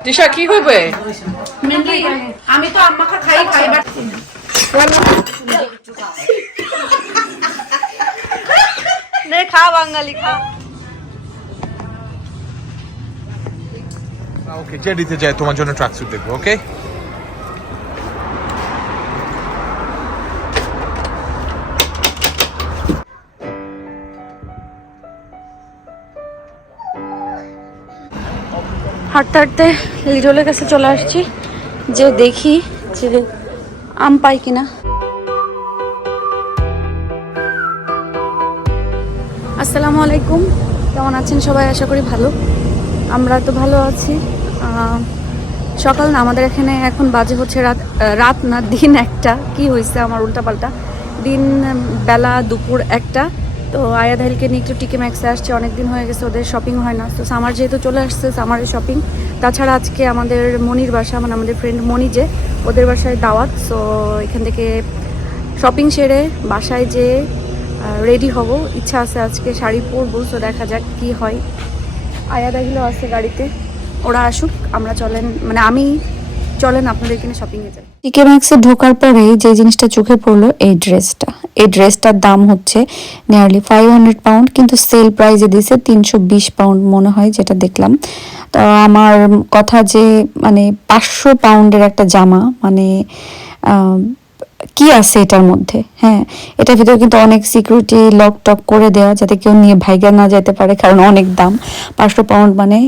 দিশা কি হবে আমি তো আম্মাখা খাই খাই বাট খা বাঙালি খা। ওকে দিতে যাই তোমার জন্য ট্রাক স্যুট দেখব ওকে হাঁটতে হাঁটতে লিডলের কাছে চলে আসছি, যে দেখি যে আম পাই কিনা। আসসালামু আলাইকুম, কেমন আছেন সবাই? আশা করি ভালো। আমরা তো ভালো আছি। সকাল না, আমাদের এখানে এখন বাজে হচ্ছে রাত রাত না, দিন একটা। কি হয়েছে আমার উল্টাপাল্টা? দিন বেলা দুপুর একটা। তো আয়া ধাইলকে নিয়ে একটু টিকে ম্যাক্সে আসছে অনেক দিন হয়ে গেছে, ওদের শপিং হয় না। তো সামার যেহেতু চলে আসছে সামারের শপিং তাছাড়া আজকে আমাদের মনির বাসা মানে আমাদের ফ্রেন্ড মনি যে, ওদের বাসায় দাওয়াত সো এখান থেকে শপিং সেরে বাসায় যেয়ে রেডি হব। ইচ্ছা আছে আজকে শাড়ি পরবো তো দেখা যাক কি হয়। আয়া দাহিলও আছে গাড়িতে, ওরা আসুক, আমরা চলেন মানে আমি চলেন আপনাদের এখানে শপিংয়ে যাই। টিকে ম্যাক্সে ঢোকার পরে যে জিনিসটা চোখে পড়ল, এই ড্রেসটা এই ড্রেসটার দাম হচ্ছে নিয়ারলি ফাইভ হান্ড্রেড পাউন্ড কিন্তু সেল প্রাইজে দিছে তিনশো বিশ পাউন্ড মনে হয় যেটা দেখলাম। তো আমার কথা যে মানে পাঁচশো পাউন্ডের একটা জামা মানে কি আছে এটার মধ্যে? হ্যাঁ এটার ভিতরে কিন্তু অনেক সিকিউরিটি লক টক করে দেওয়া যাতে কেউ নিয়ে ভাইগা না যেতে পারে, কারণ অনেক দাম। পাঁচশো পাউন্ড মানে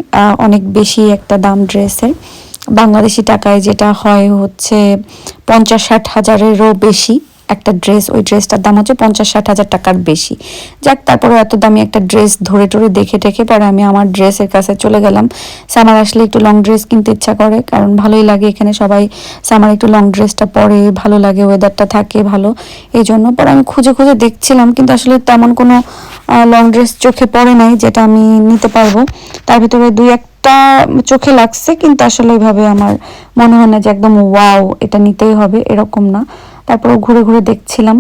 অনেক বেশি একটা দাম ড্রেসের বাংলাদেশি টাকায় যেটা হয় হচ্ছে পঞ্চাশ ষাট হাজারেরও বেশি একটা ড্রেস। ওই ড্রেসটার দাম হচ্ছে পঞ্চাশ ষাট হাজার টাকার বেশি। যাক, তারপরে এত দামি একটা ড্রেস ধরে টরে দেখে টেকে পরে আমি আমার ড্রেসের কাছে চলে গেলাম। সামার আসলে একটু লং ড্রেস কিনতে ইচ্ছা করে, কারণ ভালোই লাগে এখানে সবাই সামার একটু লং ড্রেসটা পরে, ভালো লাগে ওয়েদারটা থাকে ভালো এই জন্য পরে আমি খুঁজে খুঁজে দেখছিলাম, কিন্তু আসলে তেমন কোনো লং ড্রেস চোখে পড়ে নাই, যেটা আমি নিতে পারব। তার ভিতরে দুই একটা চোখে লাগছে, কিন্তু আসলে ওইভাবে আমার মনে হয় না যে একদম ওয়াও এটা নিতেই হবে, এরকম না। তারপর ঘুরে ঘুরে দেখছিলাম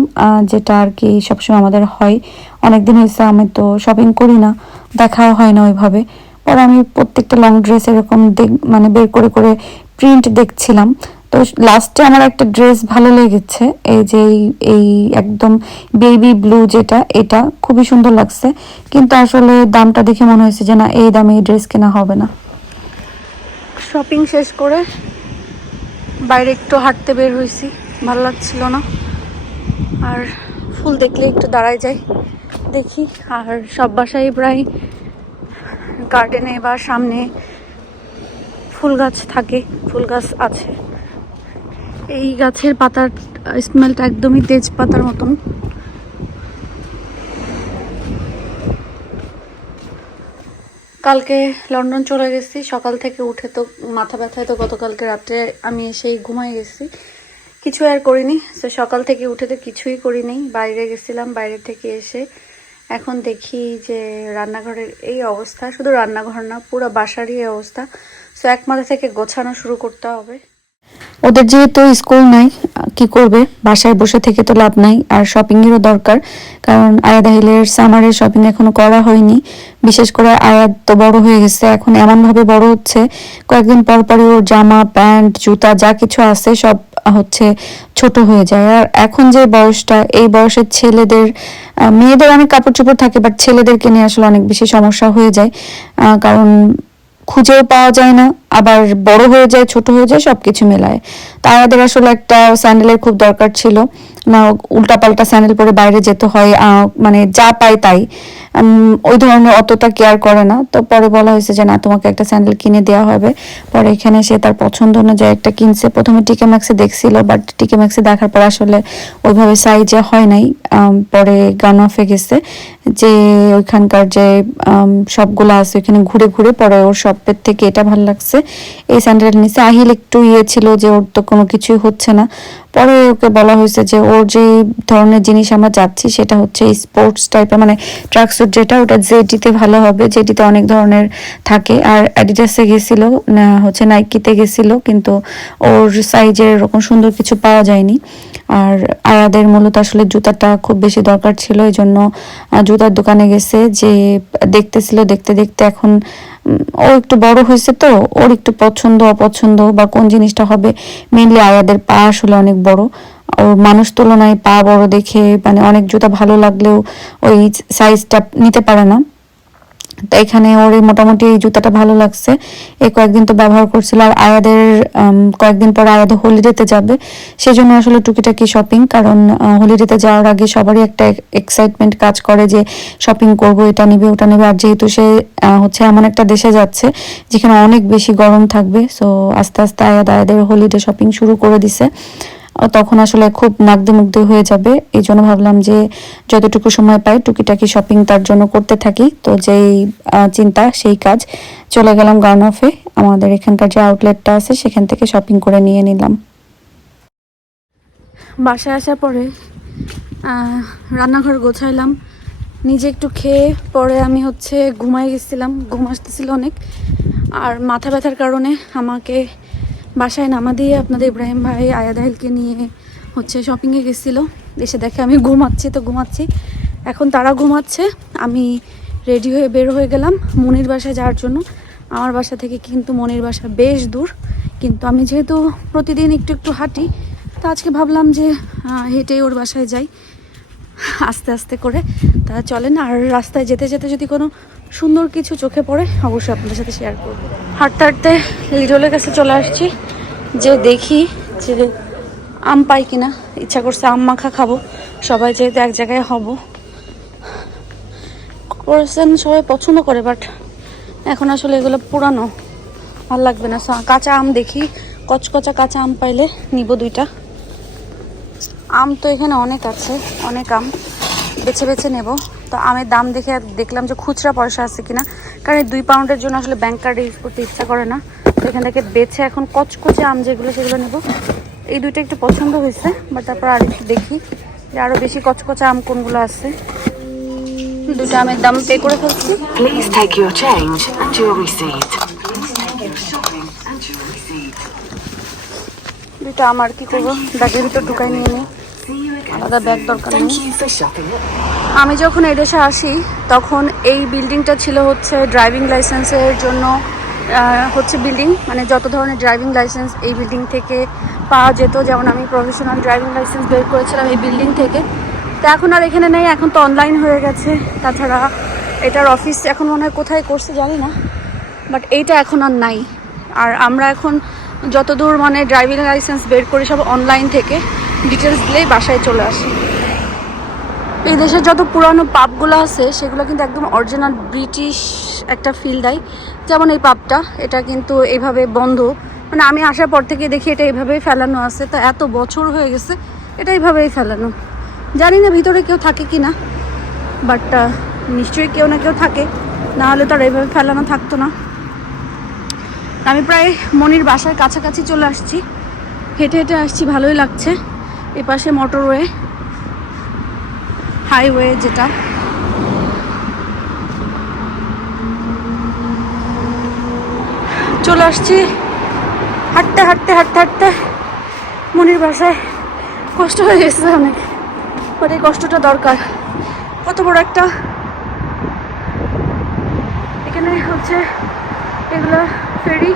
যেটা আর কি সবসময় আমাদের হয়। অনেকদিন হয়েছে, আমি তো শপিং করি না, দেখাও হয় না ওইভাবে। পরে আমি প্রত্যেকটা লং ড্রেস এরকম মানে বের করে করে প্রিন্ট দেখছিলাম। তো লাস্টে আমার একটা ড্রেস ভালো লেগেছে। এই যে এই- একদম বেবি ব্লু যেটা, এটা খুবই সুন্দর লাগছে। কিন্তু আসলে দামটা দেখে মনে হয়েছে যে না, এই দামে এই ড্রেস কেনা হবে না। শপিং শেষ করে বাইরে একটু হাঁটতে বের হয়েছি। ভালো লাগছিল না। আর ফুল দেখলে একটু দাঁড়ায় যাই, দেখি। আর সব বাসায় প্রায় গার্ডেনে বা সামনে ফুল গাছ থাকে, ফুল গাছ আছে। এই গাছের পাতার স্মেলটা একদমই তেজপাতার মতন। কালকে লন্ডন চলে গেছি, সকাল থেকে উঠে তো মাথা ব্যথায় তো গতকালকে রাত্রে আমি এসেই ঘুমাই গেছি। কিছু আর করিনি তো সকাল থেকে উঠে তো কিছুই করিনি, বাইরে গেছিলাম, বাইরে থেকে এসে এখন দেখি যে রান্নাঘরের এই অবস্থা, শুধু রান্নাঘর না, পুরো বাসারই অবস্থা। সো এক মাথা থেকে গোছানো শুরু করতে হবে। ওদের যেহেতু স্কুল নাই, কি করবে? বাসায় বসে থেকে তো লাভ নাই, আর শপিং এরও দরকার। কারণ আয়াদ আহিলের সামারের শপিং এখনও করা হয়নি। বিশেষ করে আয়াত তো বড় হয়ে গেছে, এখন এমন ভাবে বড় হচ্ছে, কয়েকদিন পর পরই ওর জামা, প্যান্ট, জুতা, যা কিছু আছে সব হচ্ছে ছোট হয়ে যায়। আর এখন যে বয়সটা, এই বয়সের ছেলেদের মেয়েদের অনেক কাপড় চোপড় থাকে বাট ছেলেদেরকে নিয়ে আসলে অনেক বেশি সমস্যা হয়ে যায়। কারণ খুঁজেও পাওয়া যায় না। আবার বড় হয়ে যায়, ছোট হয়ে যায়, সবকিছু মেলায়। তা আমাদের আসলে একটা স্যান্ডেলের খুব দরকার ছিল। না, উল্টাপাল্টা স্যান্ডেল পরে বাইরে যেতে হয় মানে যা পাই তাই। ওই ধরনের অতটা কেয়ার করে না। তো পরে বলা হয়েছে যে, না, তোমাকে একটা স্যান্ডেল কিনে দেওয়া হবে। পরে এখানে সে তার পছন্দ অনুযায়ী একটা কিনছে। প্রথমে টিকে ম্যাক্সে দেখছিল, বাট টিকে ম্যাক্সে দেখার পর আসলে ওইভাবে সাইজে হয় নাই। পরে গান অফে গেছে যে, ওইখানকার যে সবগুলো আছে, ওইখানে ঘুরে ঘুরে পরে ওর শপের থেকে এটা ভালো লাগছে। এই স্যান্ডেলটা নিচে আহিল একটু ইয়ে ছিল যে ওর তো কোনো কিছুই হচ্ছে না। পরে ওকে বলা হয়েছে যে ওর যে ধরনের জিনিস আমরা যাচ্ছি সেটা হচ্ছে স্পোর্টস টাইপের মানে ট্রাকস্যুট যেটা, ওটা জেডিতে ভালো হবে। জেডিতে অনেক ধরনের থাকে। আর অ্যাডিডাসে গেছিল হচ্ছে নাইকিতে গেছিল, কিন্তু ওর সাইজের এরকম সুন্দর কিছু পাওয়া যায়নি। আর আয়াদের মূলত আসলে জুতাটা খুব বেশি দরকার ছিল। এই জন্য জুতার দোকানে গেছে যে দেখতেছিল, দেখতে দেখতে এখন ও একটু বড় হয়েছে তো, ওর একটু পছন্দ, অপছন্দ বা কোন জিনিসটা হবে মেনলি আয়াদের পা আসলে অনেক বড়। ওর মানুষ তুলনায় পা বড় দেখে মানে অনেক জুতা ভালো লাগলেও ওই সাইজটা নিতে পারে না। তো এখানে ওর এই মোটামুটি এই জুতাটা ভালো লাগছে। এই কয়েকদিন তো ব্যবহার করছিল আর আয়াদের কয়েকদিন পর আয়াদের হলিডেতে যাবে। সেই জন্য আসলে টুকিটাকি শপিং কারণ হলিডেতে যাওয়ার আগে সবারই একটা এক্সাইটমেন্ট কাজ করে যে শপিং করব, এটা নেবে, ওটা নেবে। আর যেহেতু সে হচ্ছে এমন একটা দেশে যাচ্ছে, যেখানে অনেক বেশি গরম থাকবে সো আস্তে আস্তে আয়াদ আয়াদের হোলিডে শপিং শুরু করে দিছে। তখন আসলে খুব নাগদে মুগ্ধ হয়ে যাবে। এই জন্য ভাবলাম যে যতটুকু সময় পাই টুকিটাকি শপিং তার জন্য করতে থাকি। তো যেই চিন্তা, সেই কাজ চলে গেলাম গার্নফে আমাদের এখানকার যে আউটলেটটা আছে সেখান থেকে শপিং করে নিয়ে নিলাম। বাসায় আসার পরে রান্নাঘর গোছাইলাম। নিজে একটু খেয়ে পরে আমি হচ্ছে ঘুমাই গেছিলাম। ঘুম আসতেছিল অনেক। আর মাথা ব্যথার কারণে আমাকে বাসায় নামা দিয়ে আপনাদের ইব্রাহিম ভাই আয়াদাহিলকে নিয়ে হচ্ছে শপিংয়ে গেছিল। এসে দেখে আমি ঘুমাচ্ছি, তো ঘুমাচ্ছি। এখন তারা ঘুমাচ্ছে, আমি রেডি হয়ে বের হয়ে গেলাম মনির বাসায় যাওয়ার জন্য। আমার বাসা থেকে কিন্তু মনির বাসা বেশ দূর, কিন্তু আমি যেহেতু প্রতিদিন একটু একটু হাঁটি, তো আজকে ভাবলাম যে হেঁটেই ওর বাসায় যাই, আস্তে আস্তে করে। তা চলেন, আর রাস্তায় যেতে যেতে যদি কোনো সুন্দর কিছু চোখে পড়ে, অবশ্যই আপনাদের সাথে শেয়ার করব। হাঁটতে হাঁটতে লিডলের কাছে চলে আসছি, যে দেখি যে আম পাই কিনা, ইচ্ছা করছে আম মাখা খাব, সবাই যেহেতু এক জায়গায় হব। করেছেন সবাই পছন্দ করে বাট এখন আসলে এগুলো পুরানো ভালো লাগবে না। কাঁচা আম দেখি, কচকচা কাঁচা আম পাইলে নিব দুইটা। আম তো এখানে অনেক আছে, অনেক আম, বেছে বেছে নেব। তো আমের দাম দেখে দেখলাম যে খুচরা পয়সা আছে কিনা। কারণ এই দুই পাউন্ডের জন্য আসলে ব্যাংক কার্ড ইউজ করতে ইচ্ছা করে না। তো এখান থেকে বেছে এখন কচকচে আম যেগুলো সেগুলো নেব। এই দুইটা একটু পছন্দ হয়েছে বাট তারপর আর একটু দেখি যে আরও বেশি কচকচে আম কোনগুলো আছে। দুটো আমের দাম পে করে ফেলছি. দুটো আমার কি করব? ব্যাগের ভিতর ঢুকাই নিয়ে নিই. আলাদা ব্যাগ দরকার নেই। আমি যখন এই দেশে আসি তখন এই বিল্ডিংটা ছিল হচ্ছে ড্রাইভিং লাইসেন্সের জন্য হচ্ছে বিল্ডিং মানে যত ধরনের ড্রাইভিং লাইসেন্স এই বিল্ডিং থেকে পাওয়া যেত যেমন আমি প্রফেশনাল ড্রাইভিং লাইসেন্স বের করেছিলাম এই বিল্ডিং থেকে। তো এখন আর এখানে নেই এখন তো অনলাইন হয়ে গেছে। তাছাড়া এটার অফিস এখন মনে হয় কোথায় করছে জানি না। বাট এইটা এখন আর নাই। আর আমরা এখন যতদূর মানে ড্রাইভিং লাইসেন্স বের করি সব অনলাইন থেকে। ডিটেলস দিলেই বাসায় চলে আসি। এই দেশের যত পুরানো পাপগুলো আছে, সেগুলো কিন্তু একদম অরিজিনাল ব্রিটিশ একটা ফিল দেয়। যেমন এই পাপটা, এটা কিন্তু এইভাবে বন্ধ। মানে আমি আসার পর থেকে দেখি এটা এইভাবেই ফেলানো আছে। তা এত বছর হয়ে গেছে, এটা এইভাবেই ফেলানো। জানি না ভিতরে কেউ থাকে কি না বাট নিশ্চয়ই কেউ না কেউ থাকে। না হলে তো আর এইভাবে ফেলানো থাকতো না। আমি প্রায় মনির বাসার কাছাকাছি চলে আসছি। হেঁটে হেঁটে আসছি, ভালোই লাগছে। এপাশে মোটরওয়ে হাইওয়ে যেটা। চলে আসছি হাঁটতে হাঁটতে হাঁটতে হাঁটতে। মনির বাসায় কষ্ট হয়ে গেছে অনেক বাট এই কষ্টটা দরকার। কত বড় একটা এখানে হচ্ছে এগুলো ফেরি।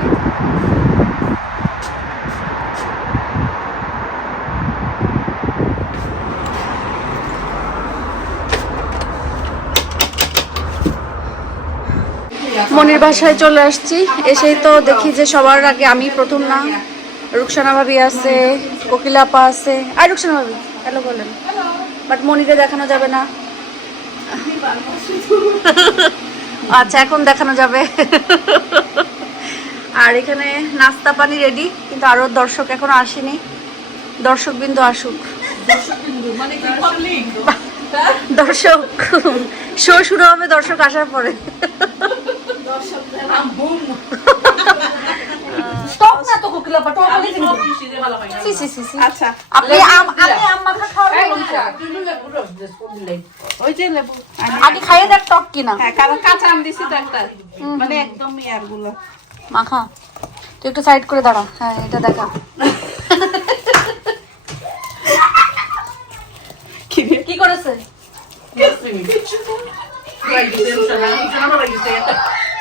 মনির বাসায় চলে আসছি। এসেই তো দেখি যে সবার আগে আমি প্রথম না। রুকসানা ভাবি আছে কোকিলাপা আছে। আর রুকসানা ভাবি হ্যালো বলেন। বাট মনিরে দেখানো যাবে না। আচ্ছা এখন দেখানো যাবে। আর এখানে নাস্তা পানি রেডি কিন্তু আরও দর্শক এখনও আসেনি। দর্শক বিন্দু আসুক। দর্শক, শো শুরু হবে দর্শক আসার পরে। টক না তো কোকিলাপা টক হলে সি সি সি সি। আচ্ছা। আপনি আম আপনি আম মাখা খাওয়াবেন ওই যে লেবু। আগে খাইয়ে দেখ টক কিনা। হ্যাঁ কারণ কাঁচা আম দিছি তো একটা। মানে একদম ইয়ারগুলো মাখা। তুই একটু সাইড করে দাঁড়া। হ্যাঁ এটা দেখা। কি করেছে?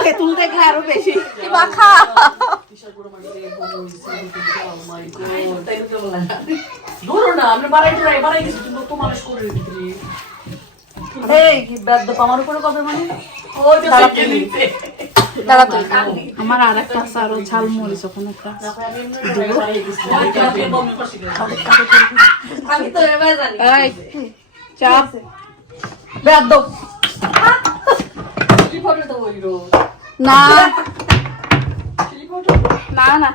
তেঁতুল দেখলে আরও বেশি? মাখা? ধরো না আমরা বাড়াই টুরাই বাড়াই গেছি তুমি তো মানুষ করে এই ব্যাদ আমার উপরে কবে মানে? যে তুই আমার আর একটা আছে আরও ঝাল মরিচ ওখানে একটা আমি তো চাপ ব্যাদ দাও না না না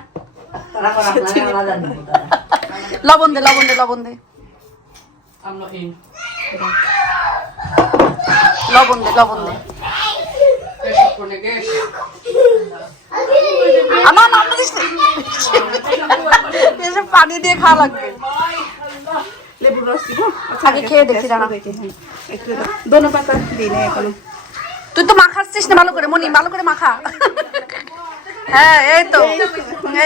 লবণ দে লবণ দে লবণ দে লবণ দে লবণ দে আমার নাম দিস এসব পানি দিয়ে খাওয়া লাগবে লেবুর রস দিব আগে খেয়ে দেখি দাঁড়া একটু দোনো পাতা দিই না এখনও তুই তো মাখাচ্ছিস না ভালো করে মনি ভালো করে মাখা। হ্যাঁ এই তো।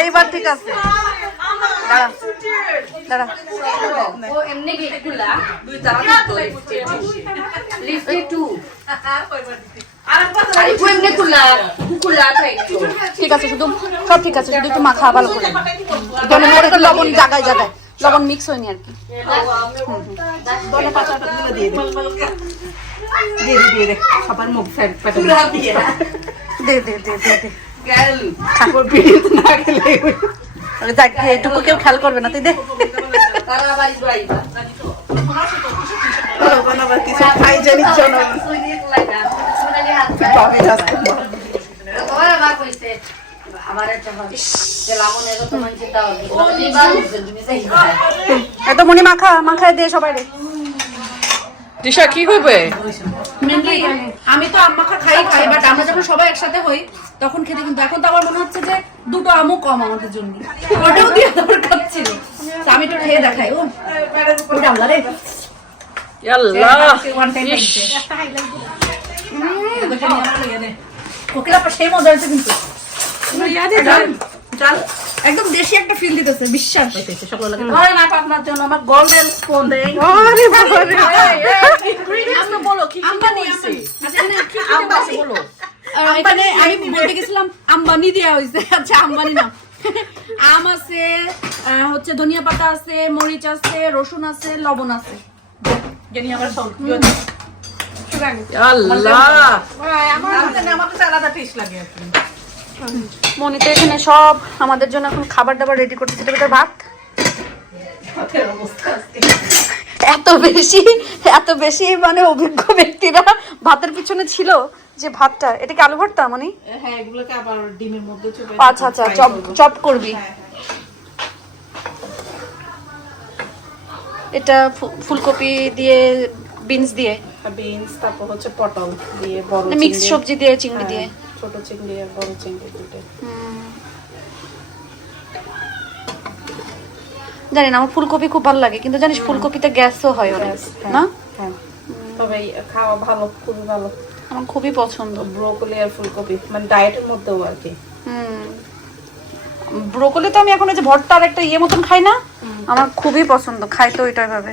এইবার ঠিক আছে। দাঁড়া দাঁড়া। ঠিক আছে শুধু সব ঠিক আছে শুধু একটু মাখা ভালো করে। লবণ জায়গায় জায়গায় লবণ মিক্স হয়নি আর কি দোনো পাতাটা গুলো দিয়ে দে দে দে সবার মুখ সাইড পেটে দে দে দে দে দে ঠাকুর পিড়িত না খেলে আরে যাক এটুকু কেউ খেয়াল করবে না তুই দে মনি মাখা মাখায় দিয়ে সবাই রে দিশা কি হবে আমি তো আম্মাখা খাই খাই বাট আমরা যখন সবাই একসাথে হই তখন খেতে কিন্তু এখন তো আমার মনে হচ্ছে যে দুটো আমও কম আমাদের জন্য। ওটাও দিয়ে দরকার ছিল। আমি একটু খেয়ে দেখাই ও রে। Time is. কোকিলা সেই মজা হয়েছে কিন্তু। ডাল? একদম দেশি একটা ফিল দিতেছে বিশ্বাস। ধরেন আপা আপনার জন্য আমার গোল্ডেন স্পুন দেই বলো কি কি হয়েছে আম্বানি আমি বলতে গেছিলাম আম্বানি দেওয়া হয়েছে। আচ্ছা আম্বানি না আম আছে হচ্ছে ধনিয়া পাতা আছে মরিচ আছে রসুন আছে লবণ আছে। জানি আমার সব আল্লাহ। আমার কাছে আলাদা টেস্ট লাগে আর কি। মনি তো এখানে সব আমাদের জন্য এখন খাবার দাবার রেডি করতেছে। এটা ভাত? এত বেশি এত বেশি মানে অভিজ্ঞ ব্যক্তিরা ভাতের পিছনে ছিল যে ভাতটা। এটা কি আলু ভর্তা মানে? হ্যাঁ আচ্ছা আচ্ছা চপ চপ করবি। এটা ফু- ফুলকপি দিয়ে বিনস দিয়ে। বিনস তারপর হচ্ছে পটল দিয়ে বড় মিক্স সবজি দিয়ে চিংড়ি দিয়ে। হ্যাঁ, ছোট চিংড়ি আর বড় চিংড়ি দুটো জানি না আমার ফুলকপি খুব ভালো লাগে কিন্তু জানিস ফুলকপিতে গ্যাসও হয় অনেক না? হ্যাঁ। তবে খাওয়া ভালো খুবই ভালো। আমার খুবই পছন্দ। ব্রোকলি আর ফুলকপি মানে ডায়েটের মধ্যেও আর কি। হুম। ব্রোকলি তো আমি এখন যে ভর্তার একটা ইয়ে মতন খাই না আমার খুবই পছন্দ খাই তো ওইটাই ভাবে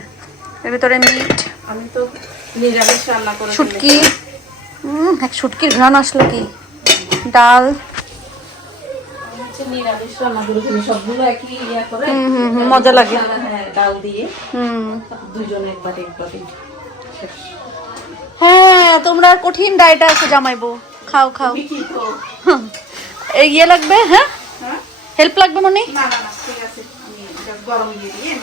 এর ভিতরে মিট আমি তো নিরামিষ রান্না করে শুটকি। হুম এক শুটকির ঘ্রাণ আসলো কি? ডাল। মজা লাগে। হ্যাঁ ডাল দিয়ে। হুম। দুজন একবার একবার হ্যাঁ তোমরা কঠিন ডায়েটে আছে জামাইবো। খাও খাও। ইয়ে লাগবে হ্যাঁ? হ্যাঁ? হেল্প লাগবে মনে? না না না ঠিক আছে। আমি গরম দিয়ে দিয়ে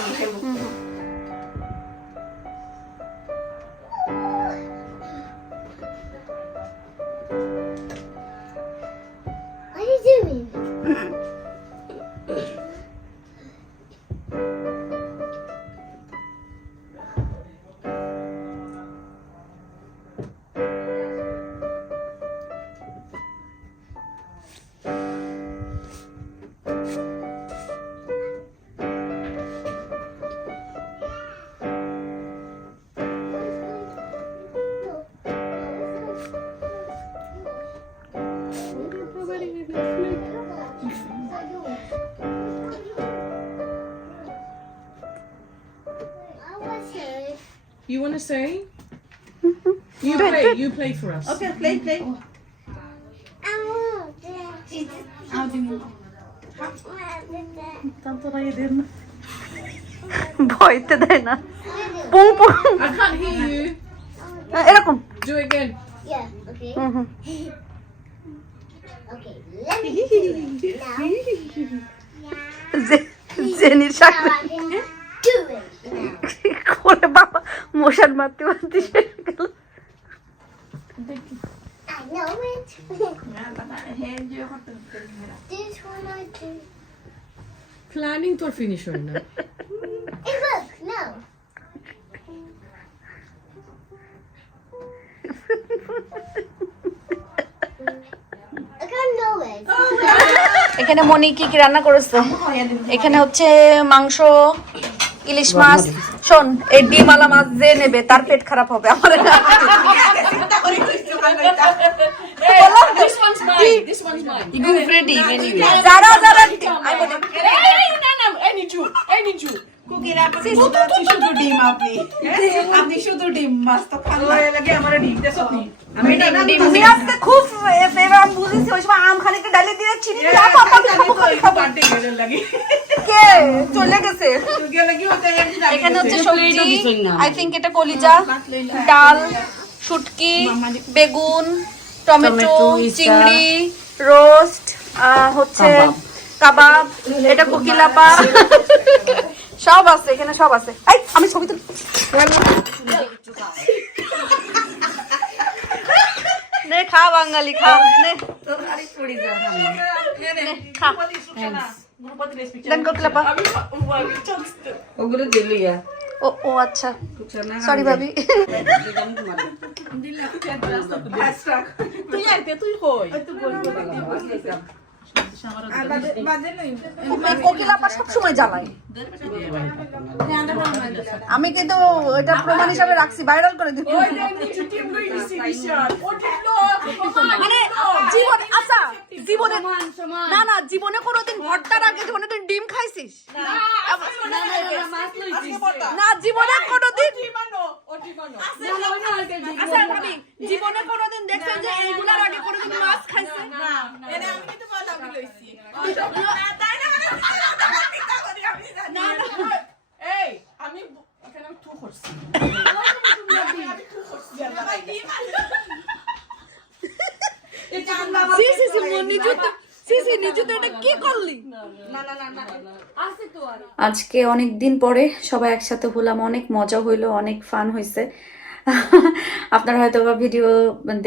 You want to say? you play. You play for us. Okay, play, play. Boy, today na. Boom, boom. I can't hear you. Uh, Do it again. Yeah. Okay. মশার মারতে মারতে প্ল্যানিং তোর ফিনিশ হয় না এখানে মনি কি কি রান্না করেছে? এখানে হচ্ছে মাংস ইলিশ মাছ শোন এই ডিমালা মাছ যে নেবে তার পেট খারাপ হবে আমার যারা যারা আমি বলি, Hey, no, no, any Jew, any Jew. শুধু ডিম আপনি আপনি শুধু ডিম মাছ তো খান লাগে আমার ডিম দেছো আমি ডিম তুমি আজকে খুব ফেভার আমি বুঝেছি ওই সময় আম খানিকে ডালে দিয়ে চিনি দিয়ে আপা আপা আমি খাব, খাব, খাব। লাগে। কে? চলে গেছে। গেলে কি হতে এখানে হচ্ছে সবজি আই থিংক এটা কলিজা ডাল শুটকি বেগুন টমেটো চিংড়ি রোস্ট হচ্ছে কাবাব। এটা কোকিলাপা সব আছে এখানে সব আছে। এই আমি ছবি নে খা বাঙালি খা। নে। ওগুলো দিলি ও ও আচ্ছা। সরি ভাবি। তুই তুই কই? আমি কিন্তু এটা প্রমাণ হিসাবে রাখছি ভাইরাল করে দিব। জীবন জীবনে না না জীবনে কোনোদিন ভর্তার আগে তুই ডিম খাইছিস না জীবনে কোনোদিন আচ্ছা জীবনে কোনোদিন দেখছেন যে এইগুলার আগে কোনোদিন মাছ খাইছে আমি এখানে করছি সি সি সি আজকে অনেক দিন পরে সবাই একসাথে হলাম, অনেক মজা হইল, অনেক ফান হয়েছে আপনারা হয়তো বা ভিডিও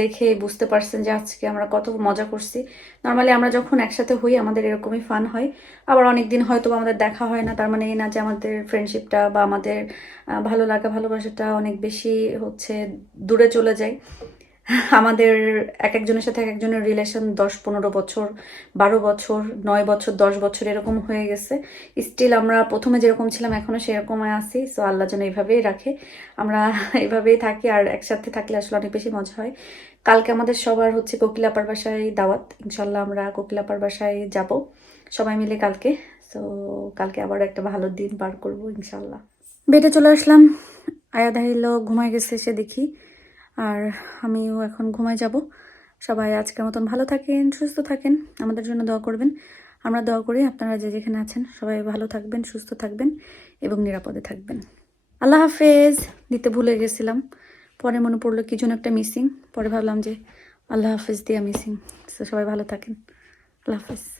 দেখে বুঝতে পারছেন যে আজকে আমরা কত মজা করছি। নর্মালি আমরা যখন একসাথে হই, আমাদের এরকমই ফান হয়। আবার অনেক দিন হয়তো আমাদের দেখা হয় না, তার মানে এই না যে আমাদের ফ্রেন্ডশিপটা বা আমাদের ভালো লাগা, ভালোবাসাটা অনেক বেশি হচ্ছে দূরে চলে যায়। আমাদের এক একজনের সাথে এক একজনের রিলেশন দশ, পনেরো বছর, বারো বছর, নয় বছর, দশ বছর এরকম হয়ে গেছে। স্টিল আমরা প্রথমে যেরকম ছিলাম এখনও সেরকম আছি। সো আল্লাহ যেন এইভাবেই রাখে। আমরা এইভাবেই থাকি আর একসাথে থাকলে আসলে অনেক বেশি মজা হয়। কালকে আমাদের সবার হচ্ছে কোকিলাপার বাসায় দাওয়াত। ইনশাল্লাহ আমরা কোকিলাপার বাসায় যাব সবাই মিলে কালকে। সো কালকে আবার একটা ভালো দিন পার করব ইনশাল্লাহ বেটে চলে আসলাম। আয়া দাহিল ঘুমায় গেছে, সে দেখি। আর আমিও এখন ঘুমায় যাব। সবাই আজকের মতন ভালো থাকেন, সুস্থ থাকেন, আমাদের জন্য দোয়া করবেন। আমরা দোয়া করি আপনারা যে যেখানে আছেন, সবাই ভালো থাকবেন, সুস্থ থাকবেন এবং নিরাপদে থাকবেন। আল্লাহ হাফেজ। দিতে ভুলে গেছিলাম। পরে মনে পড়ল কি যেন একটা মিসিং পরে ভাবলাম যে আল্লাহ হাফেজ দিয়া মিসিং সবাই ভালো থাকেন। আল্লাহ হাফেজ।